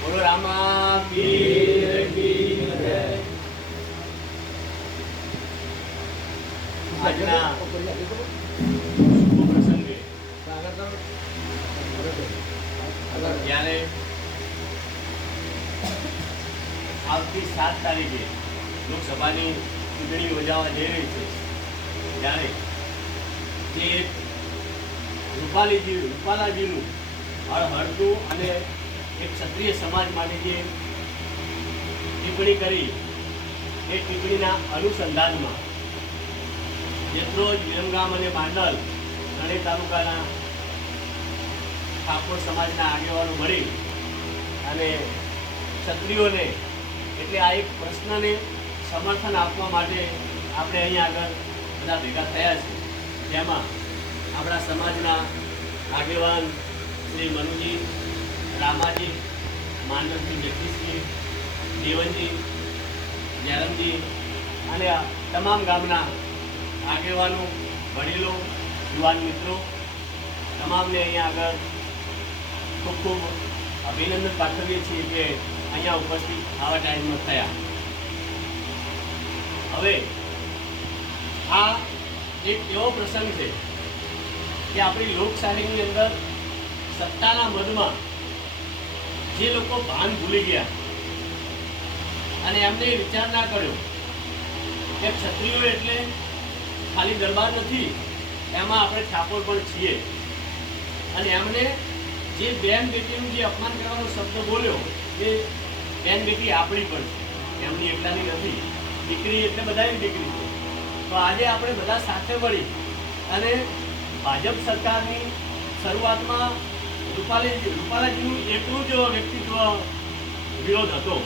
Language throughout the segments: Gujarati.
બોલો રામા આજના જ્યારે આવતી સાત તારીખે લોકસભાની ચૂંટણી યોજાવા જઈ રહી છે. ત્યારે જે રૂપાલીજી, રૂપાલાજીનું હળહળતું અને એક ક્ષત્રિય સમાજ માટે જે ટિપ્પણી કરી, એ ટિપ્પણીના અનુસંધાનમાં જેટલો જ વિરમગામ અને માંડલ ત્રણેય તાલુકાના ઠાકોર સમાજના આગેવાનો મળી અને ક્ષત્રિયોને એટલે આ એક પ્રશ્નને સમર્થન આપવા માટે આપણે અહીંયા આગળ બધા ભેગા થયા છે. જેમાં આપણા સમાજના આગેવાન શ્રી મનુજી રામાજી માનવસિંહ જગદીશજી, દેવનજી જયરામજી અને આ તમામ ગામના આગેવાનો, વડીલો, યુવાન મિત્રો, તમામને અહીંયા આગળ ખૂબ ખૂબ અભિનંદન પાઠવીએ છીએ કે અહીંયા ઉપસ્થિત આવા ટાઈમમાં થયા. હવે આ એક એવો પ્રસંગ છે કે આપણી લોકશાહીની અંદર સત્તાના મદમાં જે લોકો ભાન ભૂલી ગયા. અને એમને વિચાર ના કર્યો કે ક્ષત્રિયો એટલે ખાલી દરબાર નથી, એમાં આપણે ઠાકોર પણ છીએ. અને એમને જે બેન બેટીનું જે અપમાન કરવાનો શબ્દ બોલ્યો એ બેન બેટી આપણી પણ છે. એમની એકલાની નથી, દીકરી એટલે બધાની દીકરી છે. તો આજે આપણે બધા સાથે મળી અને ભાજપ સરકારની શરૂઆતમાં રૂપાલી રૂપાલાજીનું એટલું જ વ્યક્તિત્વ વિરોધ હતો.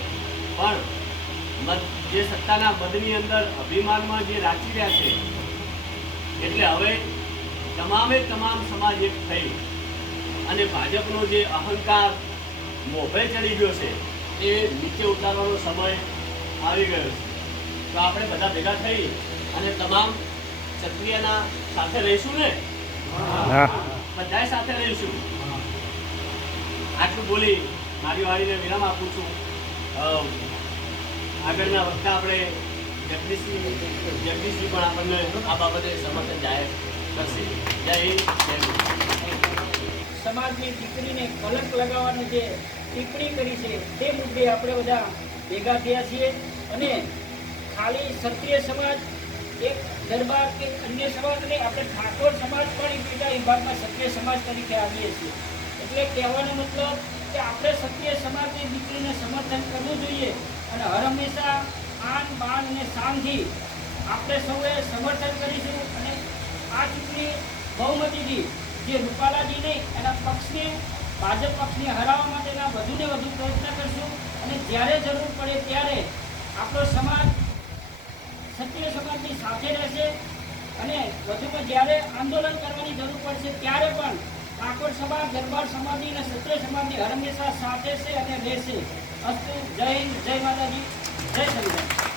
પણ જે સત્તાના પદની અંદર અભિમાનમાં જે રાખી રહ્યા છે એટલે હવે તમામે તમામ સમાજ એક થઈ. અને ભાજપનો જે અહંકાર મોભે ચડી ગયો છે એ નીચે ઉતારવાનો સમય આવી ગયો છે. તો આપણે બધા ભેગા થઈ અને તમામ ક્ષત્રિયના સાથે રહીશું ને? બધા સાથે રહીશું. આટલું બોલી મારી વાણીને વિરામ આપું છું. આગળના વખતે આપણે જગદીશજી જગદીશજી પણ આપણને આ બાબતે સમર્થન જાહેર કરશે. જય જય સમાજની દીકરીને કલંક લગાવવાની જે ટિપ્પણી કરી છે, તે મુદ્દે આપણે બધા ભેગા થયા છીએ અને ખાલી ક્ષત્રિય સમાજ, એક દરબાર કે અન્ય સમાજ નહીં આપણે ઠાકોર સમાજ પણ એ પેટા વિભાગમાં ક્ષત્રિય સમાજ તરીકે આવીએ છીએ. એટલે કહેવાનો મતલબ કે આપણે સત્ય સમાજની દીકરીને સમર્થન કરવું જોઈએ અને હર હંમેશા આન, બાન અને શાનથી આપણે સૌએ સમર્થન કરીશું અને આ ચૂંટણી બહુમતીથી જે રૂપાલાજી નહીં, એના પક્ષને, ભાજપ પક્ષને હરાવવા માટેના વધુને વધુ પ્રયત્ન કરશું અને જ્યારે જરૂર પડે ત્યારે આપણો સમાજ સત્ય સમાજની સાથે રહેશે અને વધુમાં જ્યારે આંદોલન કરવાની જરૂર પડશે ત્યારે પણ ઠાકોર સમાજ, દરબાર સમાજની અને ક્ષત્રિય સમાજની હરમેશા સાથે છે અને રહેશે. અસ્તુ. જય હિન્દ. જય માતાજી. જય સંવિધાન